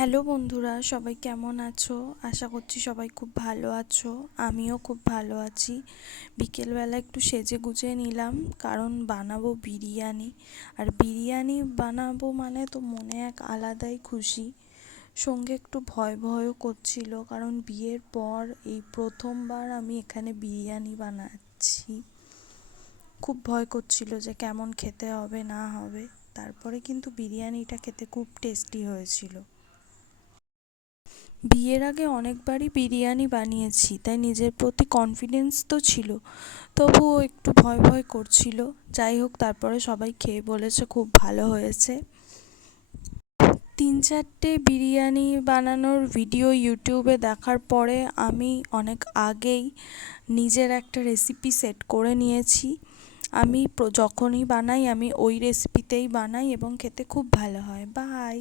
Hello বন্ধুরা, সবাই কেমন আছো? আশা করছি সবাই খুব ভালো আছো। আমিও খুব ভালো আছি। বিকেলবেলা একটু সেজে গুজে নিলাম, কারণ বানাবো বিরিয়ানি। আর বিরিয়ানি বানাবো মানে তো মনে এক আলাদাই খুশি। সঙ্গে একটু ভয় ভয়ও করছিল, কারণ বিয়ের পর এই প্রথমবার আমি এখানে বিরিয়ানি বানাচ্ছি। খুব ভয় করছিল যে কেমন খেতে হবে না হবে। তারপরে কিন্তু বিরিয়ানিটা খেতে খুব টেস্টি হয়েছিল। বিয়ের আগে অনেকবারই বিরিয়ানি বানিয়েছি, তাই নিজের প্রতি কনফিডেন্স তো ছিল, তবুও একটু ভয় ভয় করছিল। যাই হোক, তারপরে সবাই খেয়ে বলেছে খুব ভালো হয়েছে। 3-4টে বিরিয়ানি বানানোর ভিডিও ইউটিউবে দেখার পরে আমি অনেক আগেই নিজের একটা রেসিপি সেট করে নিয়েছি। আমি যখনই বানাই আমি ওই রেসিপিতেই বানাই এবং খেতে খুব ভালো হয়। বাই।